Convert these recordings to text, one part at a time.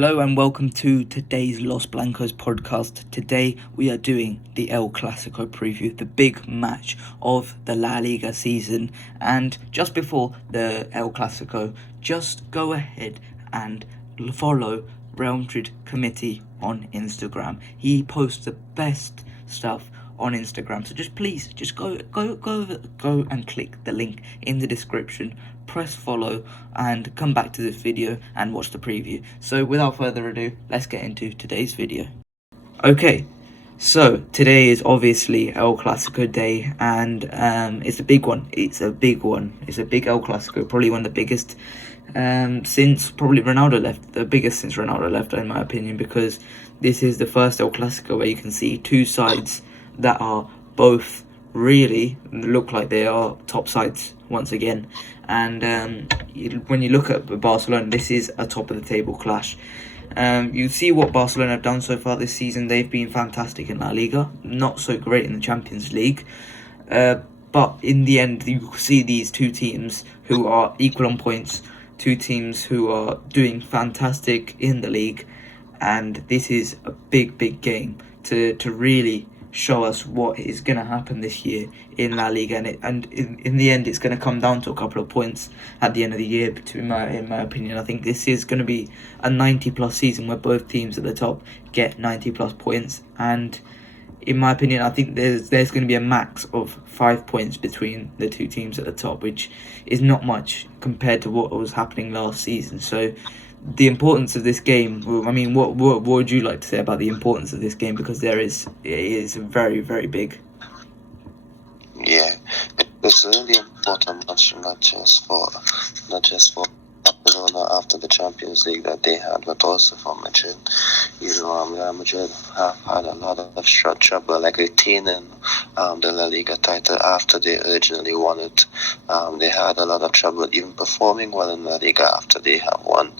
Hello and welcome to today's Los Blancos podcast. Today we are doing the El Clasico preview, the big match of the La Liga season. And just before the El Clasico, just go ahead and follow RealMadridCommittee on Instagram. He posts the best stuff on Instagram, so just go and click the link in the description, press follow, and come back to this video and watch the preview. So without further ado, let's get into today's video. Okay, so today is obviously El Clasico day, and it's a big one. It's a big El Clasico, probably one of the biggest since probably Ronaldo left, the biggest since Ronaldo left in my opinion, because this is the first El Clasico where you can see two sides that are both really look like they are top sides once again. And when you look at Barcelona, this is a top of the table clash. You see what Barcelona have done so far this season. They've been fantastic in La Liga, not so great in the Champions League, but in the end you see these two teams who are equal on points, two teams who are doing fantastic in the league, and this is a big game to really show us what is going to happen this year in La Liga, and in the end it's going to come down to a couple of points at the end of the year. In my opinion, I think this is going to be a 90 plus season where both teams at the top get 90 plus points, and in my opinion I think there's going to be a max of 5 points between the two teams at the top, which is not much compared to what was happening last season. So the importance of this game, I mean, what would you like to say about the importance of this game? Because it is very big. Yeah, it's a really important match, not just for Barcelona after the Champions League that they had, but also for Madrid. Real Madrid have had a lot of trouble retaining the La Liga title after they originally won it. They had a lot of trouble even performing well in La Liga after they have won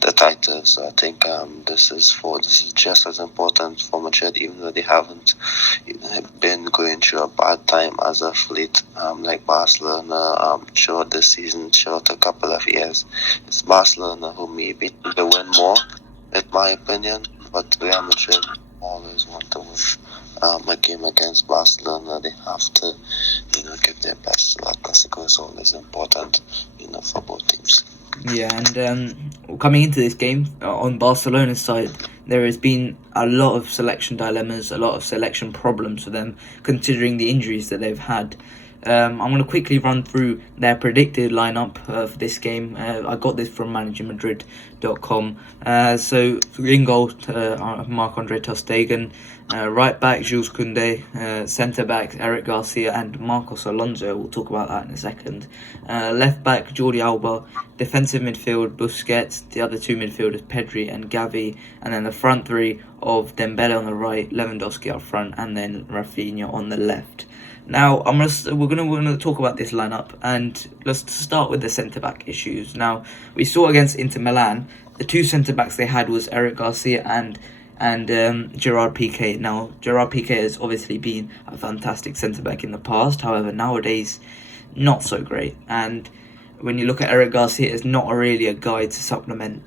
the title. So I think this is just as important for Madrid, even though they haven't been going through a bad time as of late, like Barcelona showed this season, showed a couple of years. It's Barcelona who maybe need to win more, in my opinion, but Real Madrid always want to win a game against Barcelona. They have to, give their best. La Clasico is always important, for both teams. Yeah, and coming into this game, on Barcelona's side, there has been a lot of selection dilemmas, a lot of selection problems for them, considering the injuries that they've had. I'm going to quickly run through their predicted lineup for this game. I got this from ManagerMadrid.com. So in goal, Marc-Andre ter Stegen, right back Jules Koundé, centre back Eric Garcia and Marcos Alonso. We'll talk about that in a second. Left back Jordi Alba, defensive midfield Busquets, the other two midfielders Pedri and Gavi, and then the front three of Dembele on the right, Lewandowski up front, and then Rafinha on the left. Now, we're gonna talk about this lineup, and let's start with the centre back issues. Now, we saw against Inter Milan, the two centre backs they had was Eric Garcia and Gerard Piqué. Now, Gerard Piqué has obviously been a fantastic centre back in the past. However, nowadays, not so great. And when you look at Eric Garcia, it's not really a guide to supplement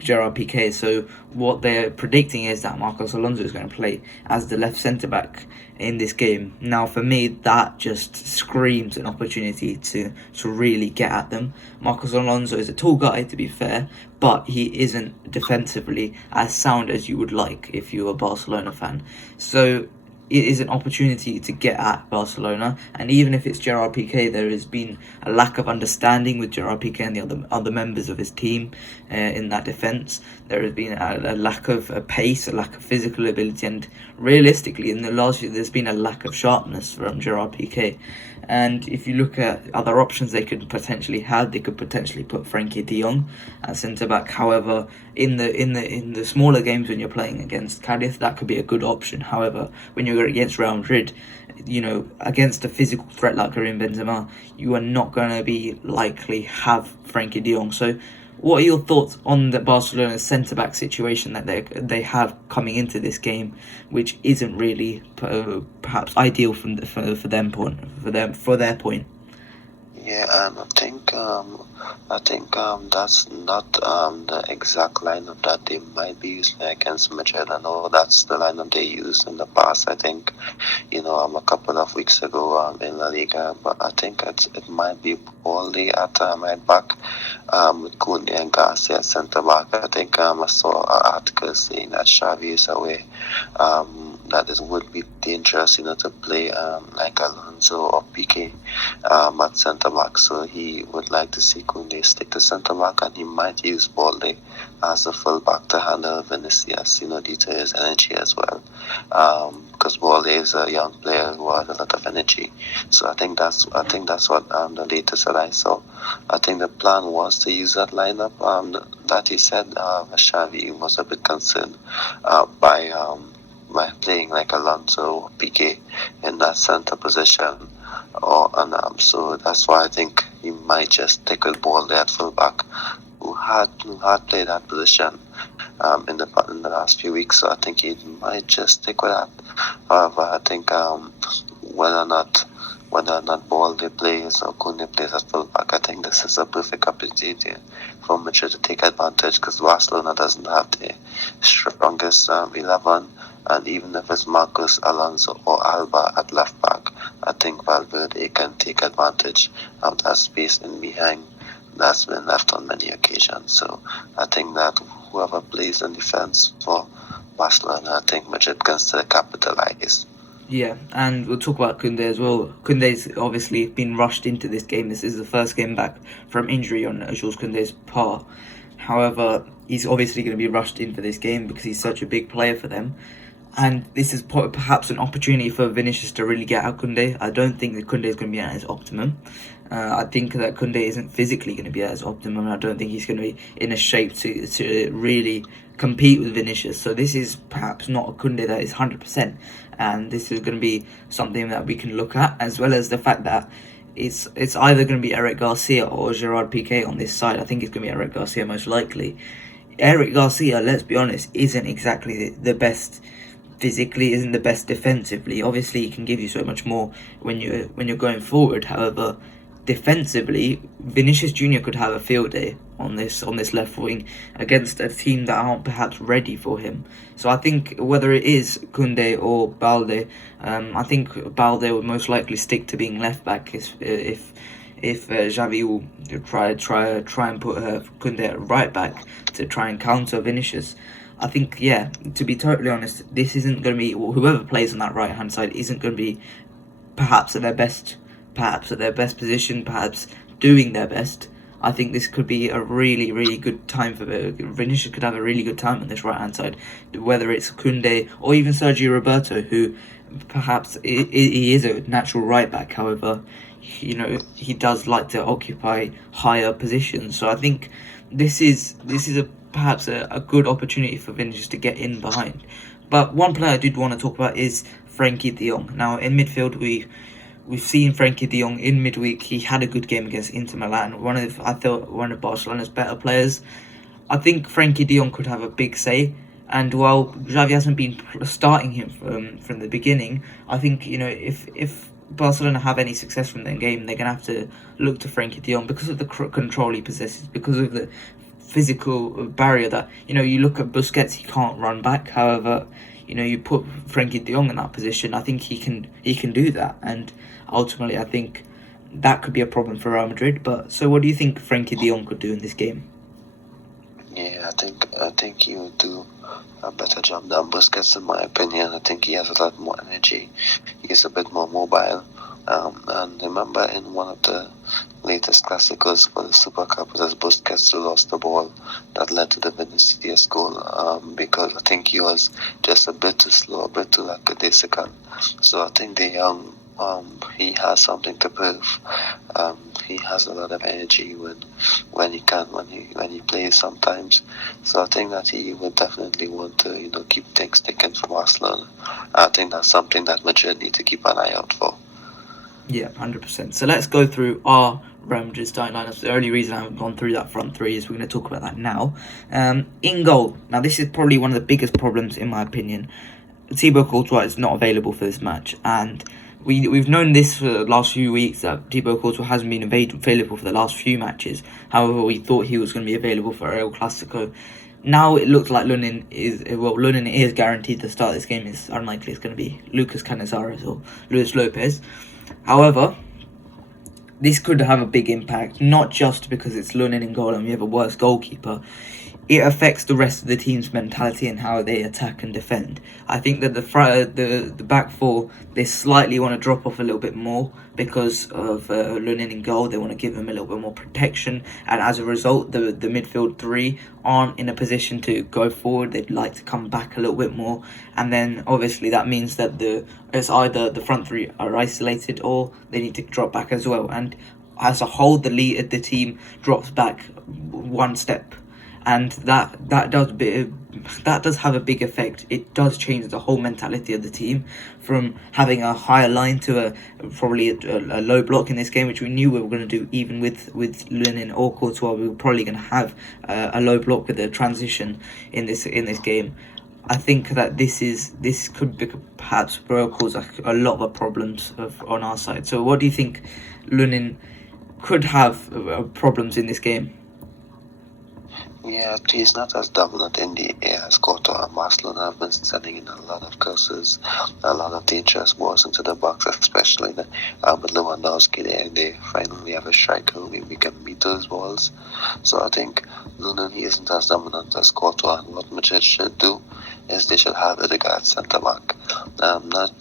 Gerard Piqué. So what they're predicting is that Marcos Alonso is going to play as the left centre back in this game. Now, for me, that just screams an opportunity to really get at them. Marcos Alonso is a tall guy, to be fair, but he isn't defensively as sound as you would like if you're a Barcelona fan. So it is an opportunity to get at Barcelona, and even if it's Gerard Piqué, there has been a lack of understanding with Gerard Piqué and the other members of his team in that defence. There has been a lack of pace, a lack of physical ability, and realistically in the last year there's been a lack of sharpness from Gerard Piqué. And if you look at other options they could potentially have, they could potentially put Frenkie de Jong at centre back. However, in the smaller games when you're playing against Cadiz, that could be a good option. However, when you're against Real Madrid, against a physical threat like Karim Benzema, you are not going to be likely have Frenkie de Jong. So what are your thoughts on the Barcelona centre back situation that they have coming into this game, which isn't really perhaps ideal for their point? Yeah, Yeah, and I think that's not the exact lineup that they might be using against Madrid. I know that's the lineup they used in the past. I think, a couple of weeks ago in La Liga, but I think it might be Balde at right back, with Koundé and Garcia at centre back. I think I saw an article saying that Xavi is away. That it would be dangerous, to play like Alonso or Piqué at centre back. So he would like to see Koundé stick to centre back, and he might use Balde as a full back to handle Vinicius, due to his energy as well. Because Balde is a young player who has a lot of energy. So I think that's what the latest that I saw. I think the plan was to use that lineup. That he said Xavi was a bit concerned by playing like Alonso or Piqué in that centre position, so that's why I think he might just stick with Balde at full back, who had played that position in the last few weeks. So I think he might just stick with that. However, I think whether or not Balde plays or Koundé plays at full back, I think this is a perfect opportunity for Madrid to take advantage, because Barcelona doesn't have the strongest 11. And even if it's Marcos, Alonso or Alba at left back, I think Valverde can take advantage of that space in behind that's been left on many occasions. So I think that whoever plays in defense for Barcelona, I think Madrid can still capitalize. Yeah, and we'll talk about Koundé as well. Koundé's obviously been rushed into this game. This is the first game back from injury on Jules Koundé's part. However, he's obviously going to be rushed in for this game because he's such a big player for them. And this is perhaps an opportunity for Vinicius to really get out Koundé. I don't think that Koundé is going to be at his optimum. I think that Koundé isn't physically going to be at his optimum. I don't think he's going to be in a shape to really compete with Vinicius. So this is perhaps not a Koundé that is 100%. And this is going to be something that we can look at, as well as the fact that it's either going to be Eric Garcia or Gerard Piqué on this side. I think it's going to be Eric Garcia most likely. Eric Garcia, let's be honest, isn't exactly the best physically, isn't the best defensively. Obviously, he can give you so much more when you're going forward. However, defensively, Vinicius Jr. could have a field day on this left wing against a team that aren't perhaps ready for him. So I think whether it is Koundé or Balde, I think Balde would most likely stick to being left back if Xavi will try and put Koundé at right back to try and counter Vinicius. I think, yeah, to be totally honest, this isn't going to be, whoever plays on that right hand side isn't going to be perhaps at their best position, perhaps doing their best. I think this could be a really, really good time for Vinicius. Could have a really good time on this right hand side, whether it's Koundé or even Sergio Roberto, who perhaps he is a natural right back. However, he does like to occupy higher positions. So I think this is perhaps a good opportunity for Vinicius to get in behind. But one player I did want to talk about is Frenkie de Jong. Now in midfield, we've seen Frenkie de Jong in midweek. He had a good game against Inter Milan. I thought one of Barcelona's better players. I think Frenkie de Jong could have a big say. And while Xavi hasn't been starting him from the beginning, I think if Barcelona have any success from their game, they're going to have to look to Frenkie de Jong because of the control he possesses, because of the physical barrier that, you look at Busquets, he can't run back. However, you put Frenkie de Jong in that position, I think he can do that. And ultimately, I think that could be a problem for Real Madrid. But so what do you think Frenkie de Jong could do in this game? Yeah, I think he would do a better job than Busquets, in my opinion. I think he has a lot more energy. He's a bit more mobile. And remember, in one of the latest Clásicos for the Super Cup, it was Busquets who lost the ball that led to the Vinicius goal, because I think he was just a bit too slow, a bit too lackadaisical. So I think the young, he has something to prove. He has a lot of energy when he plays sometimes. So I think that he would definitely want to keep things ticking for Barcelona. I think that's something that Madrid need to keep an eye out for. Yeah, 100%. So let's go through our Real Madrid starting lineups. The only reason I haven't gone through that front three is we're going to talk about that now. In goal, now this is probably one of the biggest problems in my opinion. Thibaut Courtois is not available for this match, and we've known this for the last few weeks that Thibaut Courtois hasn't been available for the last few matches. However, we thought he was going to be available for El Clasico. Now it looks like Lunin is guaranteed to start this game. It's unlikely it's going to be Lucas Canizares or Luis Lopez. However, this could have a big impact, not just because it's Lunin in goal and we have a worse goalkeeper. It affects the rest of the team's mentality and how they attack and defend. I think that the back four, they slightly want to drop off a little bit more because of Lunin in goal. They want to give him a little bit more protection, and as a result, the midfield three aren't in a position to go forward. They'd like to come back a little bit more, and then obviously that means that it's either the front three are isolated or they need to drop back as well. And as a whole, the team drops back one step. And that does have a big effect. It does change the whole mentality of the team from having a higher line to probably a low block in this game, which we knew we were going to do. Even with Lunin or Courtois, we were probably going to have a low block with the transition in this game. I think that this could be, perhaps cause a lot of problems on our side. So what do you think Lunin could have problems in this game? Yeah, he's not as dominant in the air as Courtois and Barcelona have been sending in a lot of crosses, a lot of dangerous balls into the box, especially with Lewandowski there. They finally have a striker who we can beat those balls. So I think Lunin, he isn't as dominant as Courtois, and what Madrid should do is they should have Odegaard centre back.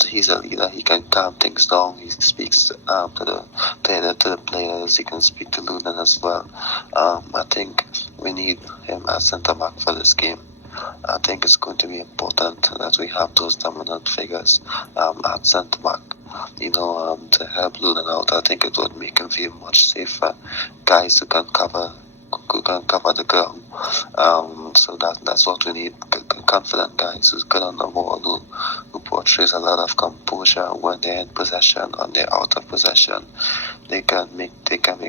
He's a leader. He can calm things down. He speaks to the players. He can speak to Lunin as well. I think we need him as centre back for this game. I think it's going to be important that we have those dominant figures at centre back. To help Lunin out. I think it would make him feel much safer. Guys who can cover the ground. So that's what we need. Confident guys who's good on the ball, who portrays a lot of composure when they're in possession or they're out of possession. They can make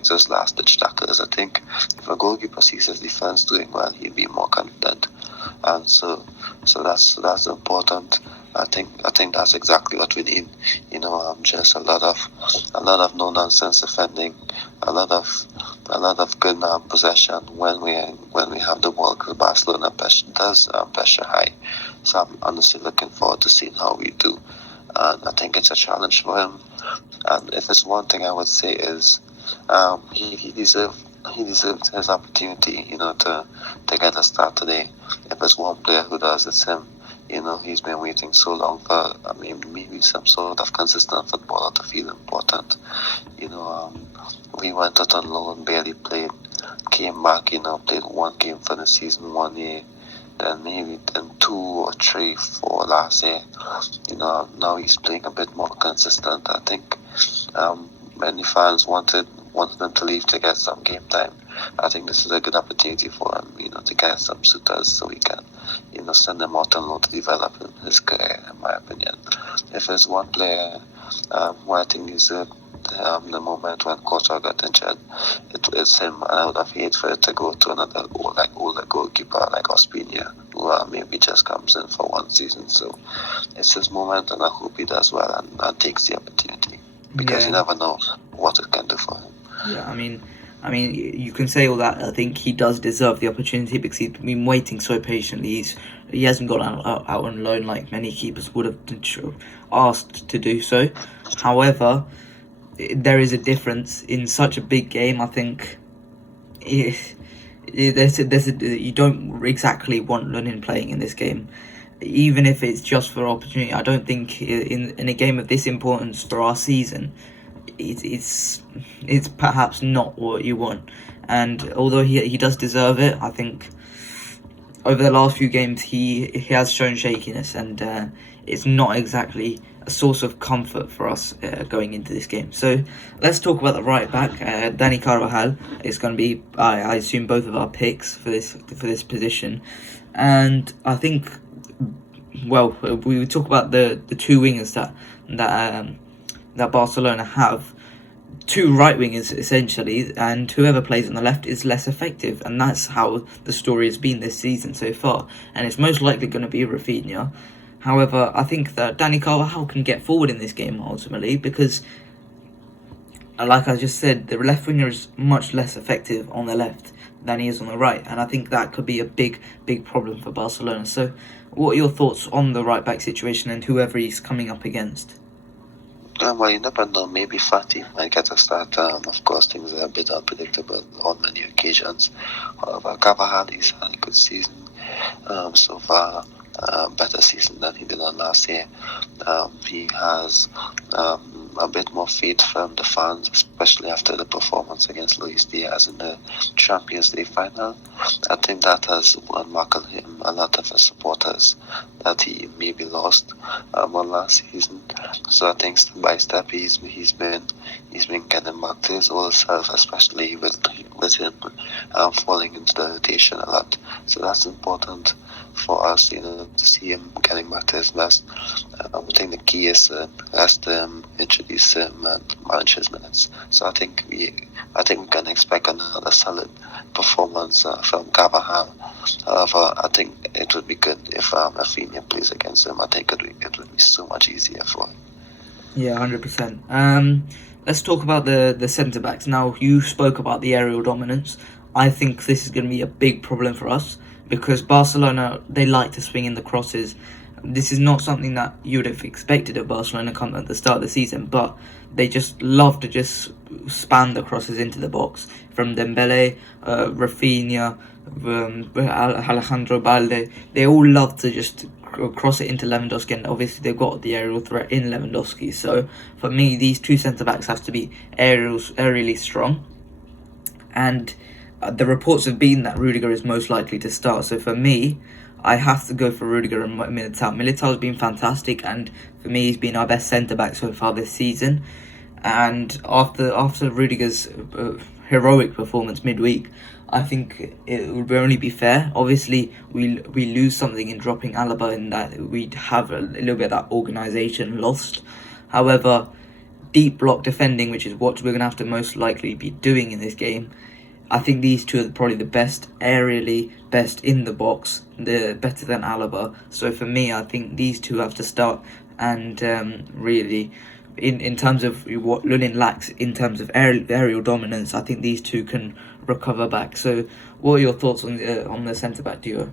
those last ditch tackles. I think if a goalkeeper sees his defense doing well, he'll be more confident. And so that's important. I think that's exactly what we need. Just a lot of no nonsense defending, a lot of good possession when we have the ball, because Barcelona does pressure high. So I'm honestly looking forward to seeing how we do, and I think it's a challenge for him. And if it's one thing I would say is, he deserved his opportunity, to get a start today. If there's one player who does, it's him. He's been waiting so long for, maybe some sort of consistent footballer to feel important. We went out on loan, barely played, came back, played one game for the season 1 year, then 2 or 3, 4 last year. Now he's playing a bit more consistent. I think many fans wanted him to leave to get some game time. I think this is a good opportunity for him, to get some suitors so we can, send him out on loan to develop his career, in my opinion. If there's one player who I think is the moment when Courtois got injured, it's him, and I would have hated for it to go to another older goalkeeper like Ospina, who maybe just comes in for one season. So it's his moment, and I hope he does well and takes the opportunity, because you never know what it can do for him. Yeah, I mean, you can say all that. I think he does deserve the opportunity because he's been waiting so patiently. He hasn't gone out on loan like many keepers would have asked to do so. However, there is a difference in such a big game. I think you don't exactly want Lunin playing in this game, even if it's just for opportunity. I don't think in a game of this importance for our season, it's perhaps not what you want. And although he does deserve it, I think over the last few games he has shown shakiness, and it's not exactly a source of comfort for us going into this game. So let's talk about the right back. Dani Carvajal is going to be, I assume, both of our picks for this position. And I think, well, we would talk about the two wingers that Barcelona have. Two right wingers essentially, and whoever plays on the left is less effective, and that's how the story has been this season so far. And it's most likely going to be Rafinha. However, I think that Danny Carvajal can get forward in this game ultimately because, like I just said, the left winger is much less effective on the left than he is on the right, and I think that could be a big problem for Barcelona. So, what are your thoughts on the right back situation and whoever he's coming up against? Well, you never know. Maybe Fatih might get a start. Of course, things are a bit unpredictable on many occasions. However, Carvajal has had a good season so far. Better season than he did on last year. He has a bit more faith from the fans, especially after the performance against Luis Diaz in the Champions League final. I think that has unbuckled him a lot of his supporters that he maybe lost on last season. So I think step by step he's been getting back to his old self, especially with him falling into the rotation a lot. So that's important for us, to see him getting back to his best. I think the key is rest him, introduce him, and manage his minutes. So I think we can expect another solid performance from Carvajal. However, I think it would be good if Rafinha plays against him. I think it would be so much easier for him. Yeah, 100%. Let's talk about the centre backs. Now, you spoke about the aerial dominance. I think this is going to be a big problem for us because Barcelona, they like to swing in the crosses. This is not something that you would have expected of Barcelona come at the start of the season, but they just love to just spam the crosses into the box from Dembele, Rafinha, Alejandro Balde. They all love to just cross it into Lewandowski, and obviously they've got the aerial threat in Lewandowski. So for me, these two centre backs have to be aerially strong, and the reports have been that Rudiger is most likely to start. So for me, I have to go for Rudiger and Militao. Militao's been fantastic, and for me, he's been our best centre back so far this season. And after Rudiger's heroic performance midweek, I think it would only be fair. Obviously, we lose something in dropping Alaba in that we'd have a little bit of that organisation lost. However, deep block defending, which is what we're going to have to most likely be doing in this game, I think these two are probably the best aerially, best in the box, the better than Alaba. So for me, I think these two have to start. And really, in terms of what Lunin lacks in terms of aerial dominance, I think these two can recover back. So what are your thoughts on the centre back duo?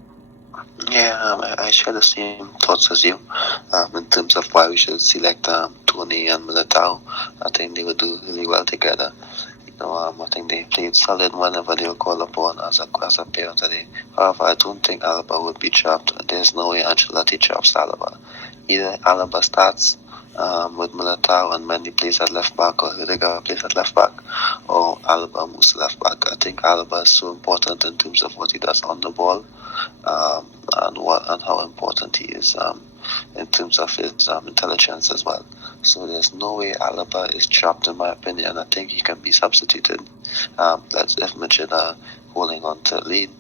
Yeah, I share the same thoughts as you in terms of why we should select Tony and Militao. I think they would do really well together. I think they played solid whenever they were called upon as a pair today. However, I don't think Alaba would be chopped. There's no way Ancelotti chops Alaba. Either Alaba starts with Militao and Mendy plays at left back, or Rudiger plays at left back, or Alaba moves to left back. I think Alaba is so important in terms of what he does on the ball, and how important he is in terms of his intelligence as well. So there's no way Alaba is chopped, in my opinion. I think he can be substituted. That's if Madrid are holding on to a lead,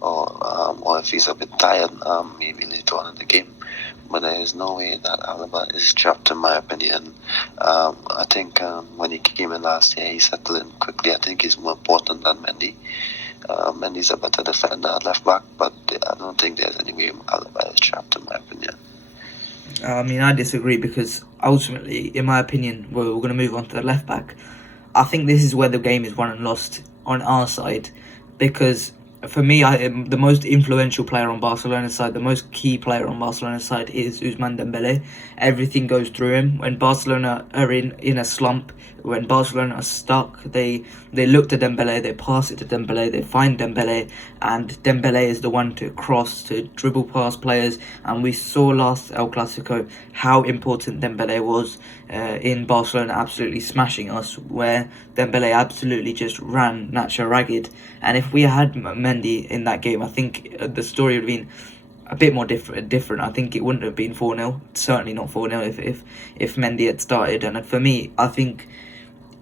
or if he's a bit tired, maybe later on in the game. But there is no way that Alaba is chopped, in my opinion. I think when he came in last year, he settled in quickly. I think he's more important than Mendy. Mendy's a better defender at left back, but I don't think there's any way Alaba is chopped, in my opinion. I disagree because ultimately, in my opinion, we're going to move on to the left back. I think this is where the game is won and lost on our side because for me, the most influential player on Barcelona's side, the most key player on Barcelona's side is Ousmane Dembele. Everything goes through him. When Barcelona are in a slump, when Barcelona are stuck, they look to Dembele, they pass it to Dembele, they find Dembele, and Dembele is the one to cross, to dribble past players. And we saw last El Clasico how important Dembele was in Barcelona absolutely smashing us, where Dembele absolutely just ran Nacho ragged. And if we had Mendy in that game, I think the story would have been a bit more different. I think it wouldn't have been 4-0, certainly not 4-0 if Mendy had started. And for me, I think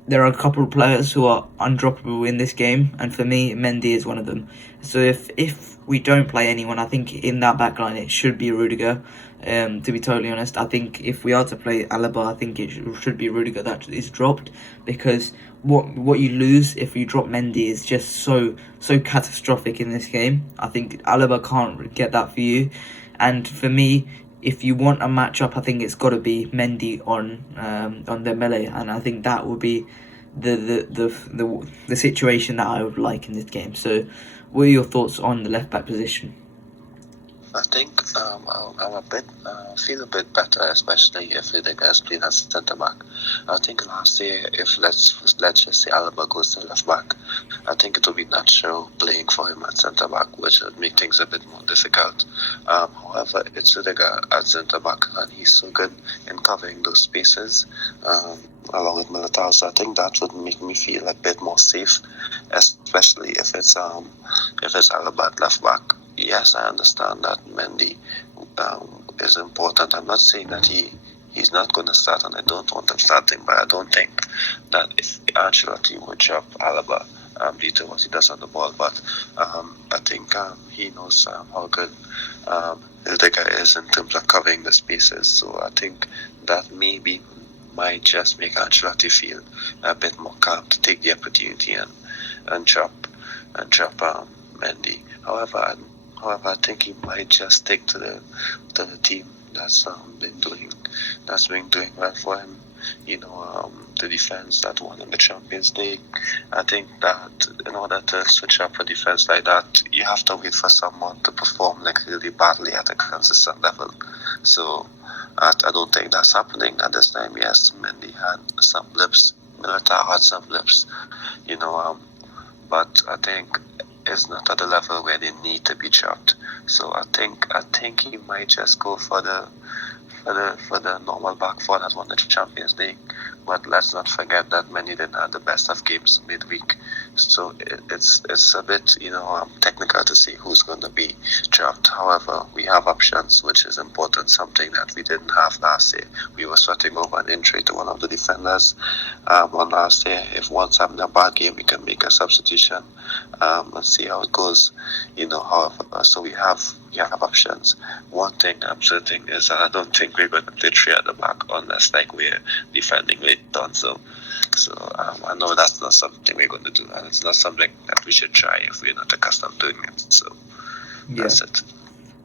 there are a couple of players who are undroppable in this game, and for me, Mendy is one of them. So if we don't play anyone, I think in that backline it should be Rudiger. To be totally honest, I think if we are to play Alaba, I think it should be Rudiger that is dropped, because what you lose if you drop Mendy is just so catastrophic in this game. I think Alaba can't get that for you, and for me, if you want a matchup, I think it's got to be Mendy on Dembele, and I think that would be the situation that I would like in this game. So, what are your thoughts on the left back position? I think I'm a bit feel a bit better, especially if Rudiger is playing as centre back. I think last year, if let's just say Alaba goes to left back, I think it would be natural playing for him at centre back, which would make things a bit more difficult. However, it's Rudiger at centre back, and he's so good in covering those spaces along with Militao. So I think that would make me feel a bit more safe, especially if it's Alaba at left back. Yes, I understand that Mendy is important. I'm not saying that he's not going to start, and I don't want him starting, but I don't think that if Ancelotti would drop Alaba due to what he does on the ball. But I think he knows how good Rudiger is in terms of covering the spaces. So I think that maybe might just make Ancelotti feel a bit more calm to take the opportunity and drop Mendy. However, I think he might just stick to the team that's been doing well for him. The defense that won in the Champions League. I think that in order to switch up a defense like that, you have to wait for someone to perform like really badly at a consistent level. So I don't think that's happening at this time. Yes, Mendy had some blips, Militao had some blips, but I think it's not at the level where they need to be dropped. So I think he might just go for the normal back four that won the Champions League. But let's not forget that many didn't have the best of games midweek. So it's a bit technical to see who's going to be dropped. However, we have options, which is important, something that we didn't have last year. We were sweating over an injury to one of the defenders on last year. If one's having a bad game, we can make a substitution and see how it goes. However, so we have options. One thing I'm certain is that I don't think we're going to play three at the back unless we're defending late on. So I know that's not something we're going to do, and it's not something that we should try if we're not accustomed to doing it. So that's it.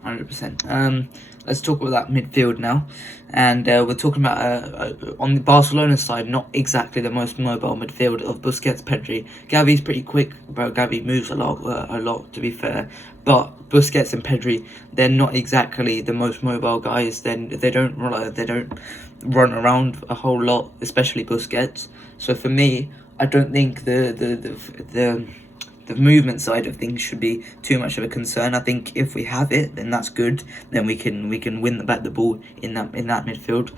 100%. Let's talk about that midfield now, and we're talking about on the Barcelona side, not exactly the most mobile midfield of Busquets, Pedri. Gavi's pretty quick, but Gavi moves a lot to be fair. But Busquets and Pedri, they're not exactly the most mobile guys. Then they don't run around a whole lot, especially Busquets. So for me, I don't think the movement side of things should be too much of a concern. I think if we have it, then that's good. Then we can win the ball in that midfield.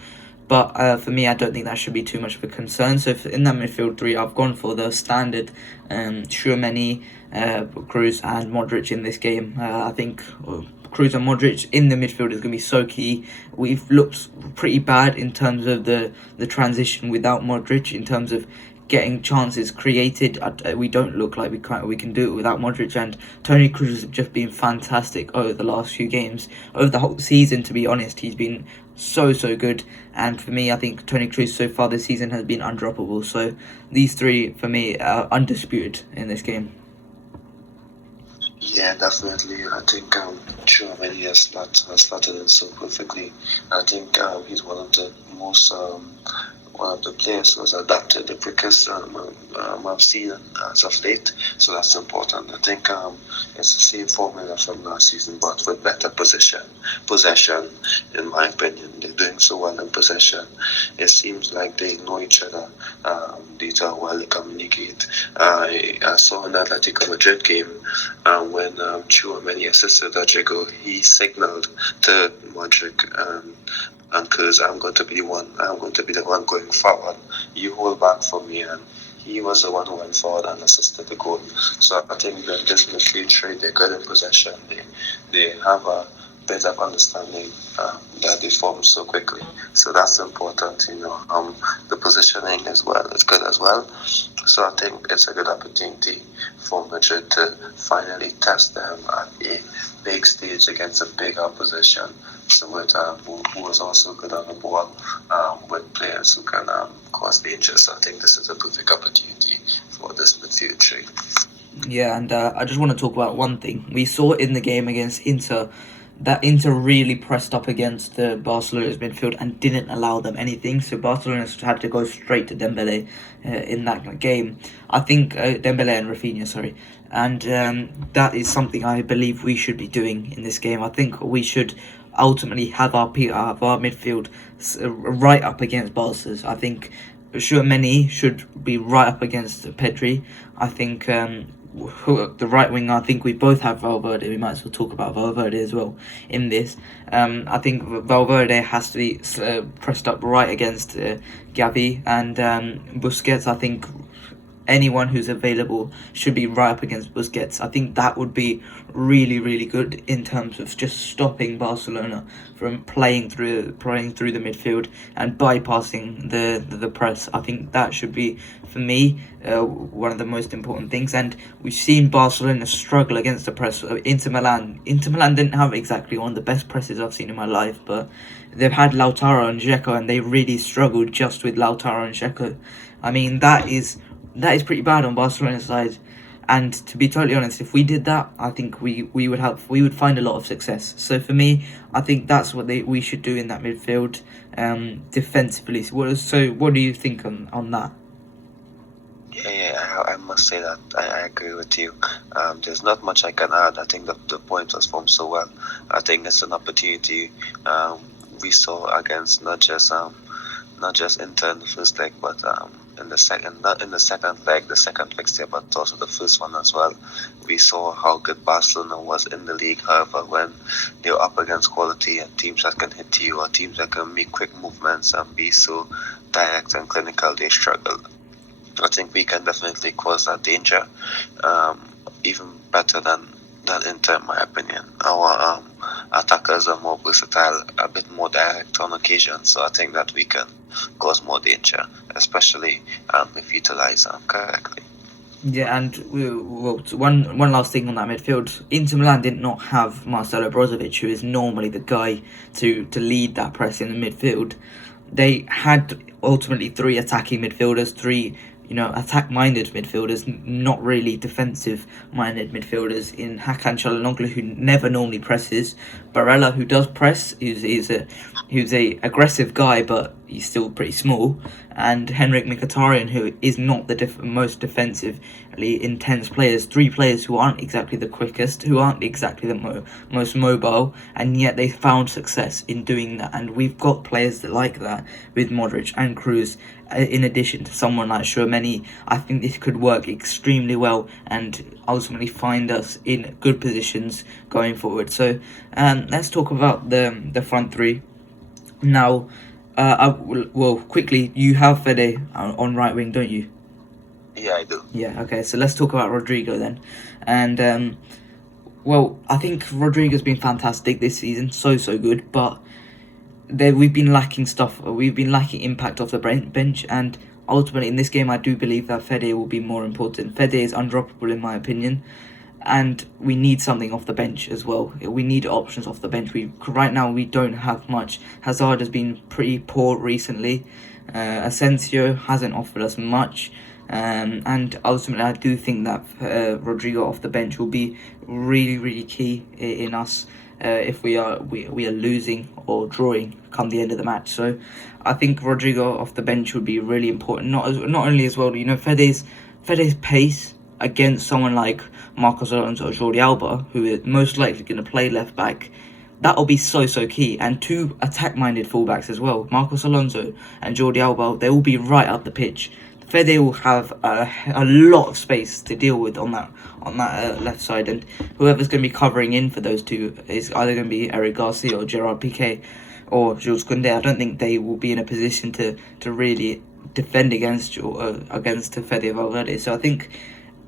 But for me, I don't think that should be too much of a concern. So in that midfield three, I've gone for the standard Tchouaméni, Kroos and Modric in this game. I think Kroos and Modric in the midfield is going to be so key. We've looked pretty bad in terms of the transition without Modric, in terms of getting chances created. We don't look like we can do it without Modric, and Toni Kroos has just been fantastic over the last few games, over the whole season. To be honest, he's been so good, and for me, I think Toni Kroos so far this season has been undroppable. So these three for me are undisputed in this game. Yeah, definitely. I think Tchouaméni has slotted in so perfectly. I think he's one of the most one of the players who has adapted the quickest I've seen as of late. So that's important. I think it's the same formula from last season, but with better possession. In my opinion, they're doing so well in possession. It seems like they know each other. They talk well, they communicate. I saw in the Atletico Madrid game when Tchouaméni assisted Rodrigo, he signaled to Modric and Kroos, I'm going to be the one going forward. You hold back for me, and he was the one who went forward and assisted the goal. So I think that this midfield three, they're good in possession. They have a bit of understanding that they form so quickly. So that's important. The positioning as well is good as well. So I think it's a good opportunity for Madrid to finally test them at a big stage against a big opposition. So who was also good on the ball with players who can cause danger. So I think this is a perfect opportunity for this midfield three. Yeah, and I just want to talk about one thing. We saw in the game against Inter that Inter really pressed up against Barcelona's midfield and didn't allow them anything. So Barcelona had to go straight to Dembele in that game. I think Dembele and Rafinha, sorry. And that is something I believe we should be doing in this game. I think we should ultimately have our midfield right up against Barca's. I think Tchouaméni should be right up against Pedri. I think the right wing, I think we both have Valverde. We might as well talk about Valverde as well in this. I think Valverde has to be pressed up right against Gavi and Busquets. I think anyone who's available should be right up against Busquets. I think that would be really, really good in terms of just stopping Barcelona from playing through the midfield and bypassing the press. I think that should be, for me, one of the most important things. And we've seen Barcelona struggle against the press. Inter Milan didn't have exactly one of the best presses I've seen in my life, but they've had Lautaro and Dzeko, and they really struggled just with Lautaro and Dzeko. I mean, that is pretty bad on Barcelona's side, and to be totally honest, if we did that, I think we would find a lot of success. So for me, I think that's what we should do in that midfield, defensively. So what do you think on that? Yeah, I must say that I agree with you. There's not much I can add. I think that the point was formed so well. I think it's an opportunity we saw against not just Inter in the first leg, but in the second, not in the second leg, the second fixture, but also the first one as well. We saw how good Barcelona was in the league. However, when they're up against quality and teams that can hit you or teams that can make quick movements and be so direct and clinical, they struggle. I think we can definitely cause that danger, even better than Inter, in my opinion. Our attackers are more versatile, a bit more direct on occasion, so I think that we can cause more danger, especially if utilised correctly. Yeah, and one last thing on that midfield. Inter Milan did not have Marcelo Brozovic, who is normally the guy to lead that press in the midfield. They had ultimately three attacking midfielders, three attack-minded midfielders, not really defensive-minded midfielders in Hakan Çalhanoğlu, who never normally presses, Barella, who does press, who's a aggressive guy, but he's still pretty small, and Henrik Mkhitaryan, who is not the most defensively intense players. Three players who aren't exactly the quickest, who aren't exactly the most mobile, and yet they found success in doing that. And we've got players that like that with Modric and Kroos. In addition to someone like Tchouaméni, I think this could work extremely well and ultimately find us in good positions going forward. So let's talk about the front three. Now, quickly, you have Fede on right wing, don't you? Yeah, I do. Yeah, okay, so let's talk about Rodrigo then. And, I think Rodrigo's been fantastic this season, so good, but we've been lacking stuff. We've been lacking impact off the bench, and ultimately in this game I do believe that Fede will be more important. Fede is undroppable in my opinion, and we need something off the bench as well. We need options off the bench. Right now we don't have much. Hazard has been pretty poor recently. Asensio hasn't offered us much. And ultimately I do think that Rodrigo off the bench will be really, really key in us if we are losing or drawing come the end of the match. So I think Rodrigo off the bench would be really important. Not only as well, Fede's pace against someone like Marcos Alonso or Jordi Alba, who is most likely going to play left back. That'll be so key. And two attack-minded fullbacks as well, Marcos Alonso and Jordi Alba. They will be right up the pitch. Fede will have a lot of space to deal with on that left side, and whoever's going to be covering in for those two is either going to be Eric Garcia or Gerard Piqué or Jules Koundé. I don't think they will be in a position to really defend against Fede Valverde. So I think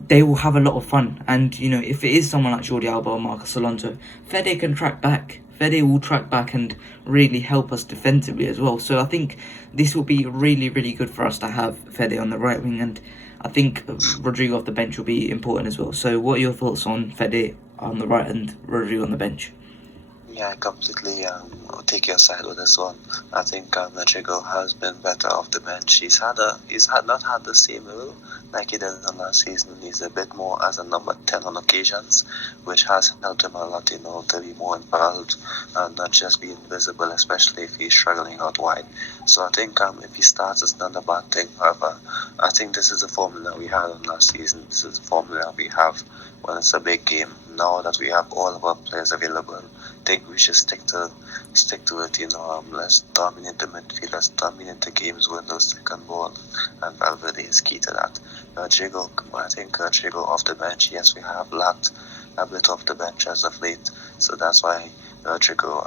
they will have a lot of fun. And if it is someone like Jordi Alba or Marcos Alonso, Fede can track back. Fede will track back and really help us defensively as well. So I think this will be really, really good for us to have Fede on the right wing, and I think Rodrigo off the bench will be important as well. So what are your thoughts on Fede on the right and Rodrigo on the bench? Yeah, I completely take your side with this one. I think Rodrigo has been better off the bench. He's had not had the same role like he did in the last season. He's a bit more as a number 10 on occasions, which has helped him a lot, to be more involved and not just be invisible, especially if he's struggling out wide. So I think if he starts, it's not a bad thing. However, I think this is a formula we had in last season. This is a formula we have when it's a big game. Now that we have all of our players available, I think we should stick to it. Let's dominate the midfield, let's dominate the games with those second ball, and Valverde is key to that. I think Rodrigo off the bench, yes, we have lacked a bit off the bench as of late, so that's why Rodrigo,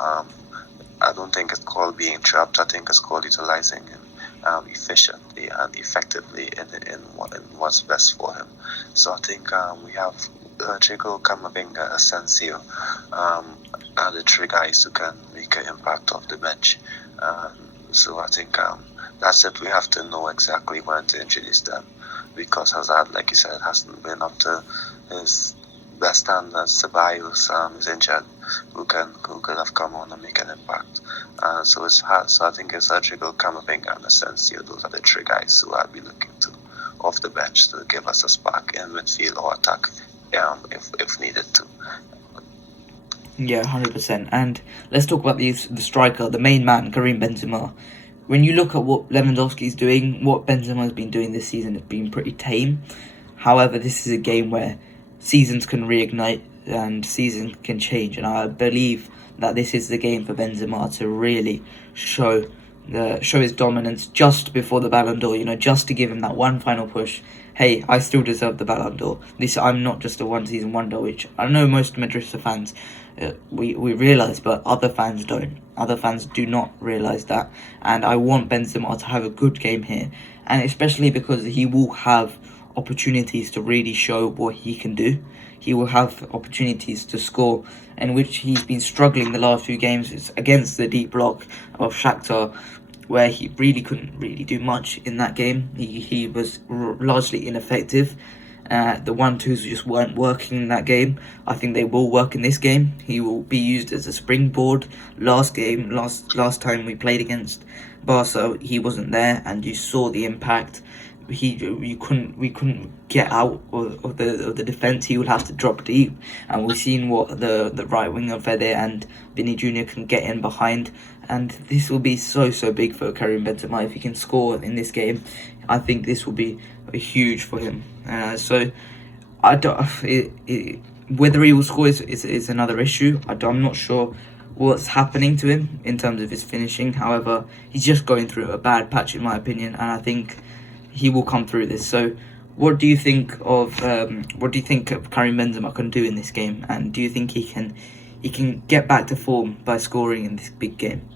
I don't think it's called being trapped, I think it's called utilizing him efficiently and effectively in what's best for him. So I think we have Rodrigo, Camavinga, Asensio, are the three guys who can make an impact off the bench. So I think that's it. We have to know exactly when to introduce them, because Hazard, like you said, hasn't been up to his best standards. Ceballos is injured, who could have come on and make an impact. So it's hard. So I think it's Rodrigo, Camavinga, and Asensio. Those are the three guys who I'd be looking to off the bench to give us a spark in midfield or attack, if needed to. Yeah, 100%. And let's talk about the striker, the main man, Karim Benzema. When you look at what Lewandowski's doing, what Benzema's been doing this season has been pretty tame. However, this is a game where seasons can reignite and seasons can change, and I believe that this is the game for Benzema to really show his dominance just before the Ballon d'Or, just to give him that one final push. Hey, I still deserve the Ballon d'Or. I'm not just a one-season wonder, which I know most Madridista fans, we realise, but other fans don't. Other fans do not realise that, and I want Benzema to have a good game here, and especially because he will have opportunities to really show what he can do. He will have opportunities to score, in which he's been struggling the last few games. It's against the deep block of Shakhtar, where he really couldn't really do much in that game. He was largely ineffective. The 1-2s just weren't working in that game. I think they will work in this game. He will be used as a springboard. Last time we played against Barca, he wasn't there, and you saw the impact. We couldn't get out of the defence. He would have to drop deep, and we've seen what the right winger Fede and Vinny Jr. can get in behind, and this will be so big for Karim Benzema. If he can score in this game, I think this will be huge for him. So I don't whether he will score is another issue. I'm not sure what's happening to him in terms of his finishing. However, he's just going through a bad patch in my opinion, and I think he will come through this. So what do you think of Karim Benzema can do in this game, and do you think he can get back to form by scoring in this big game?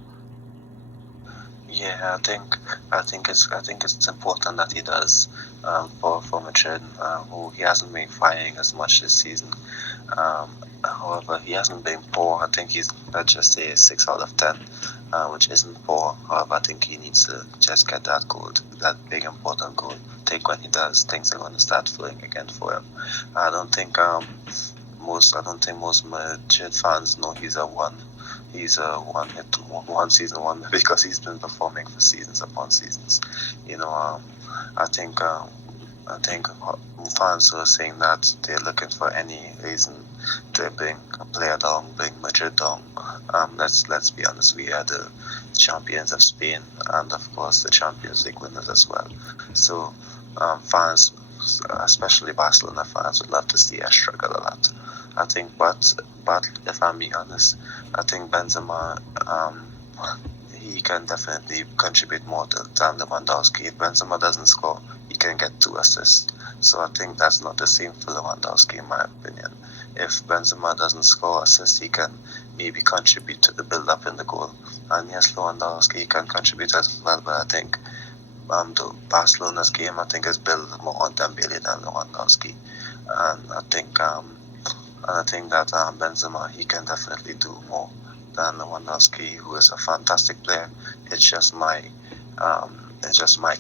Yeah, I think it's important that he does for Madrid, who he hasn't been firing as much this season. However, he hasn't been poor. I think he's, let's just say, 6 out of 10, which isn't poor. However, I think he needs to just get that goal, that big important goal. I think when he does, things are going to start flowing again for him. I don't think most Madrid fans know he's a one season wonder, because he's been performing for seasons upon seasons. I think fans who are saying that they're looking for any reason to bring a player down, bring Madrid down. Let's be honest, we are the champions of Spain, and of course the Champions League winners as well. So fans, especially Barcelona fans, would love to see us struggle a lot. I think, but if I'm being honest, I think Benzema, he can definitely contribute more than Lewandowski. If Benzema doesn't score, he can get 2 assists. So I think that's not the same for Lewandowski, in my opinion. If Benzema doesn't score assists, he can maybe contribute to the build-up in the goal. And yes, Lewandowski can contribute as well, but I think the Barcelona's game, I think, is built more on Dembele than Lewandowski. And I think that Benzema, he can definitely do more than Lewandowski, who is a fantastic player. It's just my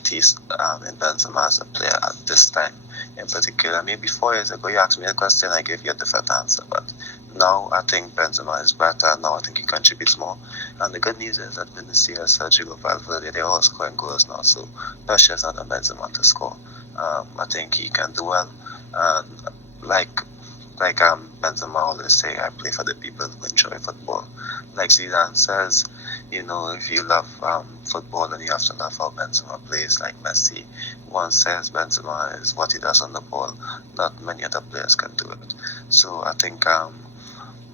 taste in Benzema as a player at this time in particular. Maybe 4 years ago you asked me a question, I gave you a different answer, but now I think Benzema is better. Now I think he contributes more. And the good news is that Vinicius, Sergio Valverde, they're all scoring goals now. So pressure's not on Benzema to score. I think he can do well. And like Benzema always say, I play for the people who enjoy football. Like Zidane says, if you love football, then you have to love how Benzema plays. Like Messi once says, Benzema is what he does on the ball. Not many other players can do it. So I think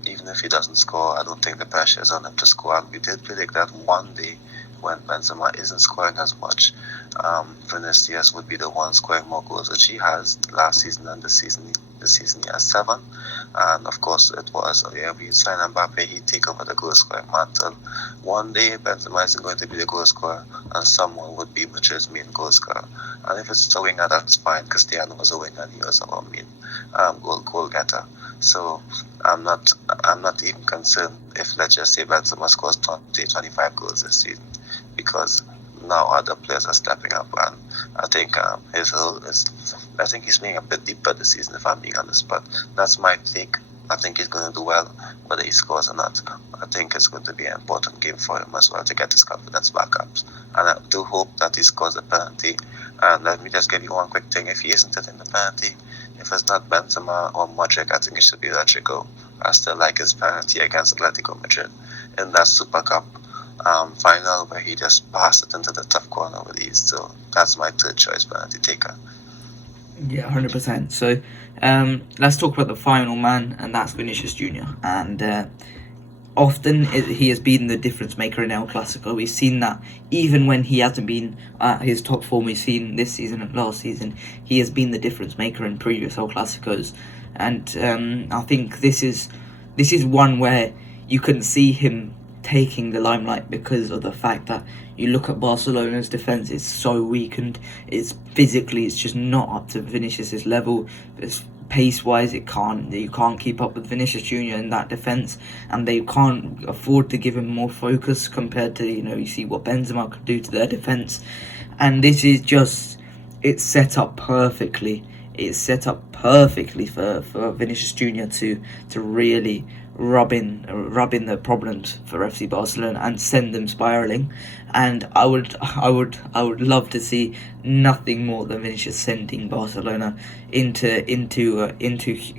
even if he doesn't score, I don't think the pressure is on him to score. And we did predict that one day when Benzema isn't scoring as much, Vinicius would be the one scoring more goals, which he has last season and this season. This season he has 7, and of course it was, we signed Mbappe, he'd take over the goal scoring mantle. One day Benzema isn't going to be the goal scorer, and someone would be Madrid's main goal scorer. And if it's a winger, that's fine. Cristiano was a winger and he was our main goal getter. So I'm not even concerned if, let's just say, Benzema scores 25 goals this season, because now other players are stepping up, and I think his role is, I think he's playing a bit deeper this season, if I'm being honest, but that's my take. I think he's going to do well, whether he scores or not. I think it's going to be an important game for him as well to get his confidence back up. And I do hope that he scores a penalty. And let me just give you one quick thing. If he isn't hitting the penalty, if it's not Benzema or Modric, I think it should be Rodrigo. I still like his penalty against Atletico Madrid in that Super Cup final, where he just passed it into the tough corner with ease. So that's my third choice penalty taker. Yeah, 100%. So let's talk about the final man, and that's Vinicius Jr. And often he has been the difference maker in El Clasico. We've seen that even when he hasn't been at his top form. We've seen this season and last season, he has been the difference maker in previous El Clasicos. And I think this is one where you can see him taking the limelight because of the fact that you look at Barcelona's defence, it's so weakened. It's just not up to Vinicius's level. It's pace-wise, you can't keep up with Vinicius Jr. in that defence, and they can't afford to give him more focus compared to, you see what Benzema could do to their defence. And this is it's set up perfectly. It's set up perfectly for Vinicius Jr. to really rub in the problems for FC Barcelona and send them spiraling. And I would love to see nothing more than Vinicius sending Barcelona into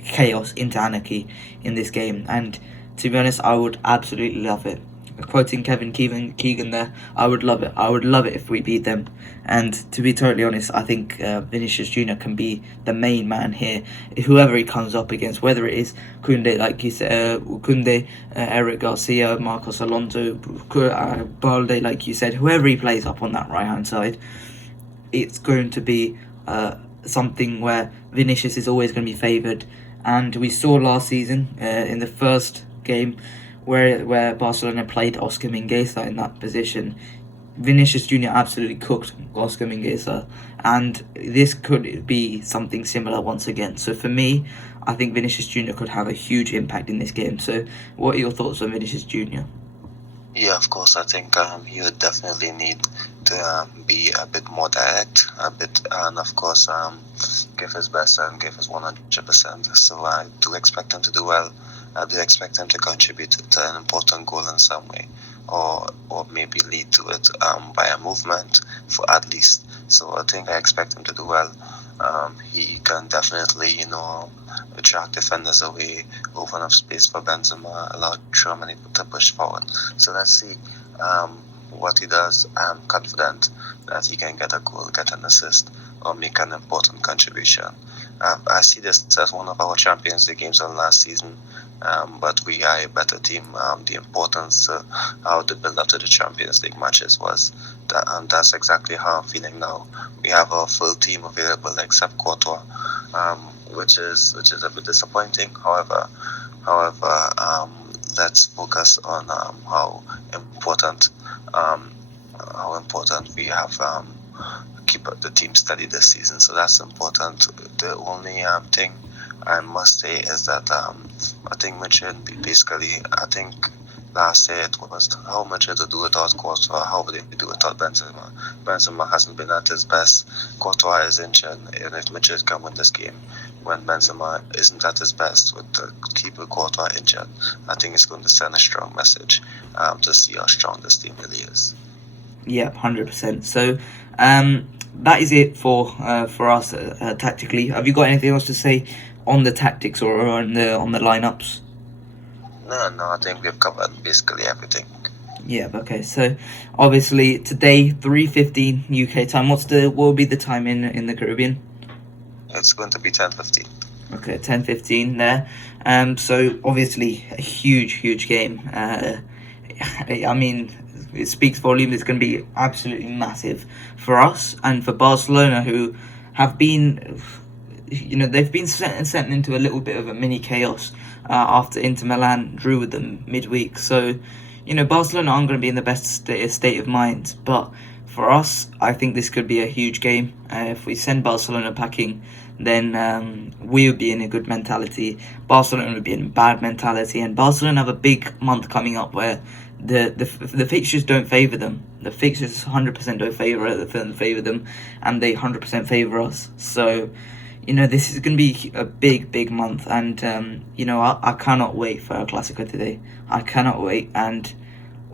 chaos, into anarchy in this game. And to be honest, I would absolutely love it. Quoting Kevin Keegan there, I would love it. I would love it if we beat them. And to be totally honest, I think Vinicius Jr. can be the main man here. Whoever he comes up against, whether it is Koundé, like you said, Eric Garcia, Marcos Alonso, Balde, like you said, whoever he plays up on that right hand side, it's going to be something where Vinicius is always going to be favoured. And we saw last season in the first game where Barcelona played Oscar Mingueza in that position, Vinicius Jr. absolutely cooked Oscar Mingueza, and this could be something similar once again. So for me, I think Vinicius Jr. could have a huge impact in this game. So what are your thoughts on Vinicius Jr.? Yeah, of course, I think he would definitely need to be a bit more direct, and of course give his best and give his 100%. So I do expect him to do well. I do expect him to contribute to an important goal in some way, or maybe lead to it by a movement for at least. So I think I expect him to do well. He can definitely, attract defenders away, open up space for Benzema, allow Germany to push forward. So let's see what he does. I'm confident that he can get a goal, get an assist, or make an important contribution. I see this as one of our Champions League games on last season, but we are a better team. The importance, how the build-up to the Champions League matches was, and that's exactly how I'm feeling now. We have our full team available except Courtois, which is a bit disappointing. However, let's focus on how important we have keep the team steady this season. So that's important. The only thing I must say is that I think Madrid basically, last year it was how Madrid to do without Courtois, how would they do without Benzema. Benzema hasn't been at his best, Courtois is injured, and if Madrid can win this game when Benzema isn't at his best with the keeper Courtois injured, I think it's going to send a strong message to see how strong this team really is. Yeah, 100%. So that is it for us tactically. Have you got anything else to say on the tactics or on the lineups? No, I think we've covered basically everything. Yeah, okay. So obviously today 3:15 UK time. What will be the time in the Caribbean? It's going to be 10:15. Okay, 10:15 there. So obviously a huge game. I mean, it speaks volumes. It's going to be absolutely massive for us and for Barcelona, who have been, they've been sent into a little bit of a mini chaos after Inter Milan drew with them midweek. So, Barcelona aren't going to be in the best state of mind. But for us, I think this could be a huge game. If we send Barcelona packing, then we would be in a good mentality. Barcelona would be in a bad mentality. And Barcelona have a big month coming up where the fixtures don't favour them. The fixtures 100% don't favour them, and they 100% favour us. So, this is going to be a big month, and I cannot wait for our Clasico today. I cannot wait, and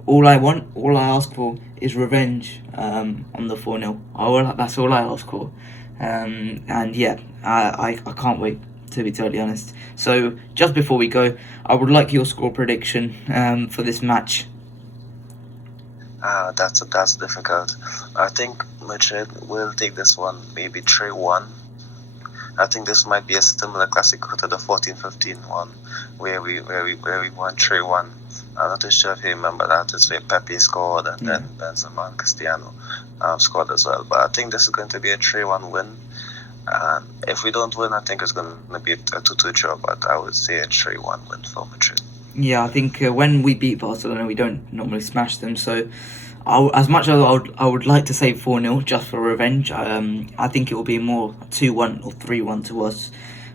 all I ask for is revenge on the 4-0. That's all I ask for, and yeah, I can't wait, to be totally honest. So just before we go, I would like your score prediction for this match. That's difficult. I think Madrid will take this one maybe 3-1. I think this might be a similar Clasico to the 14-15 one where we won 3-1. I'm not too sure if you remember that. It's where Pepe scored and then Benzema and Cristiano scored as well. But I think this is going to be a 3-1 win. If we don't win, I think it's going to be a 2-2 draw. But I would say a 3-1 win for Madrid. Yeah, I think when we beat Barcelona, we don't normally smash them. So, as much as I would like to say 4-0 just for revenge, I think it will be more 2-1 or 3-1 to us,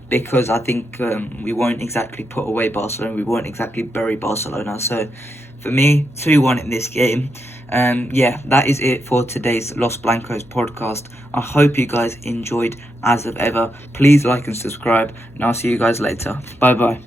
because I think we won't exactly put away Barcelona. We won't exactly bury Barcelona. So, for me, 2-1 in this game. Yeah, that is it for today's Los Blancos podcast. I hope you guys enjoyed as of ever. Please like and subscribe, and I'll see you guys later. Bye bye.